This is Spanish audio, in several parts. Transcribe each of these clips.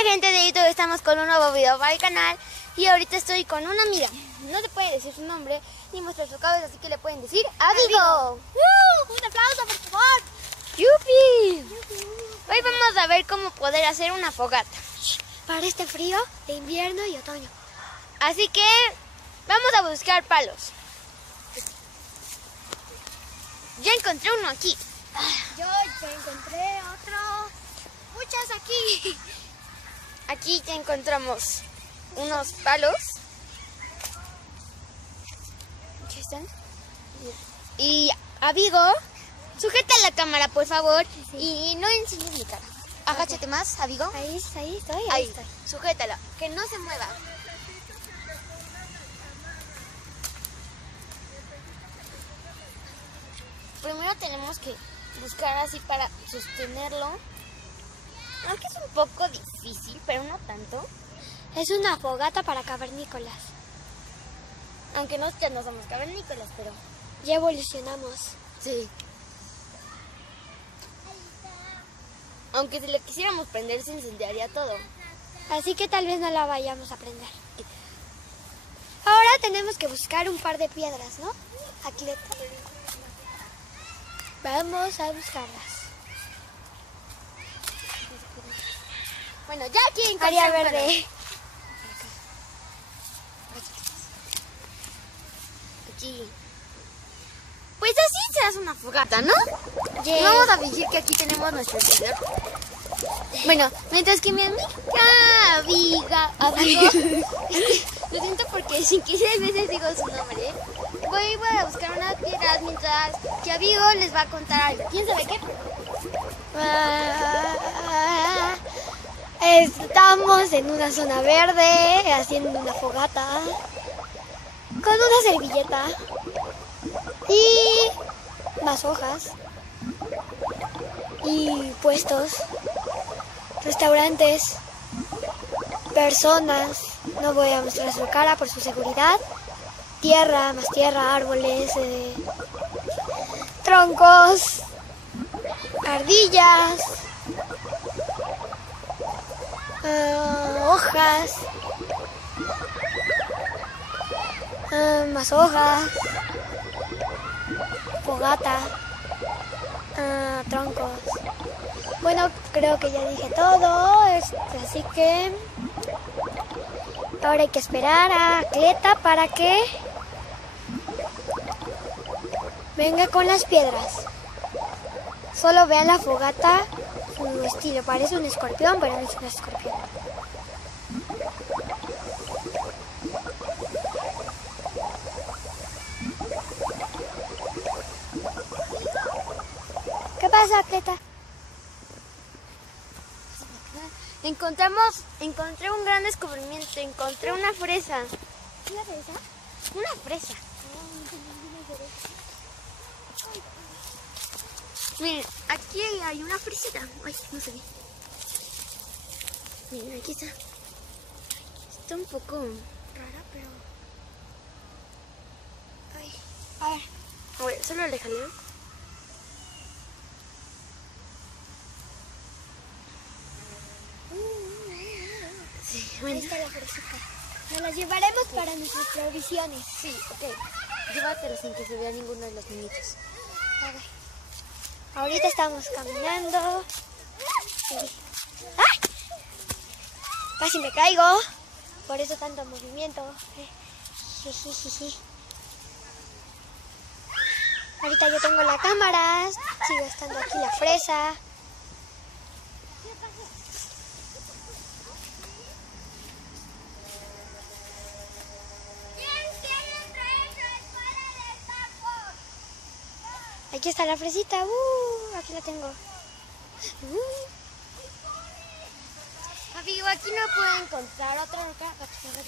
Hola gente de YouTube, estamos con un nuevo video para el canal. Y ahorita estoy con una amiga. No se puede decir su nombre ni mostrar su cabeza, así que le pueden decir Abigo. Un aplauso, por favor. ¡Yupi! Hoy vamos a ver cómo poder hacer una fogata Para este frío de invierno y otoño. Así que vamos a buscar palos. Ya encontré uno aquí. Yo ya encontré otro. Muchas aquí. Aquí ya encontramos unos palos. Aquí están. Y Abigo, sujeta la cámara, por favor. Sí. Y no enseñes mi cara. Agáchate más, Abigo. Ahí estoy, Ahí estoy. Sujétala, que no se mueva. Primero tenemos que buscar así para sostenerlo. Aunque es un poco difícil, pero no tanto. Es una fogata para cavernícolas. Aunque nosotros no somos cavernícolas, pero Ya evolucionamos. sí. Aunque si le quisiéramos prender se incendiaría todo. Así que tal vez no la vayamos a prender. Ahora tenemos que buscar un par de piedras, ¿no? Atleta. Vamos a buscarlas. Bueno, ya aquí encontré Área un palo. verde. Aquí. Pues así se hace una fogata, ¿no? Yes. Vamos a fingir que aquí tenemos nuestro encendedor. Bueno, mientras que mi amiga Abigo, lo siento porque sin querer a veces digo su nombre. Voy a buscar unas piedras mientras que Abigo les va a contar algo. ¿Quién sabe qué? Estamos en una zona verde haciendo una fogata con una servilleta y más hojas y puestos, restaurantes, personas. No voy a mostrar su cara por su seguridad. Tierra, más tierra, árboles, troncos, ardillas, hojas, más hojas, fogata, troncos. Bueno, creo que ya dije todo, así que ahora hay que esperar a Cleta para que venga con las piedras. Solo vean la fogata, su estilo, parece un escorpión, pero no es un escorpión. ¿Qué pasa, Cleta? Encontré un gran descubrimiento. Encontré una fresa. ¿Una fresa? Una fresa. Miren, aquí hay una fresita. Ay, no se ve. Miren, aquí está. Está un poco Rara, pero... Ay. A ver, solo aléjale. Sí, Ahí bueno. está la fresita. Nos las llevaremos para nuestras provisiones. Sí, ok. Llévatelo sin que se vea ninguno de los niñitos. A ver. Ahorita estamos caminando. ¡Ay! Casi me caigo. Por eso tanto movimiento. Jijijiji. Ahorita yo tengo la cámara. Sigo estando aquí la fresa. Aquí está la fresita. Aquí la tengo. Amigo, aquí no puedo encontrar otra roca. Pero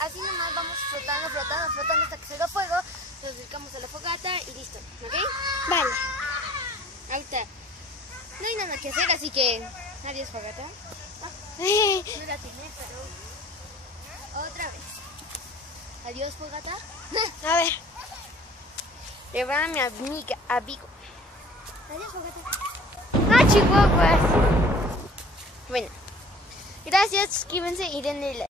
así nomás vamos flotando hasta que se da fuego. Nos acercamos a la fogata y listo. ¿Ok? Vale. Ahorita no hay nada que hacer, así que adiós, fogata. No la tiene, pero otra vez. Adiós, fogata. A ver. Le va a mi amiga Abigo. Adiós, fogata. ¡Ah, chihuahuas! Bueno, gracias, suscríbanse y denle like.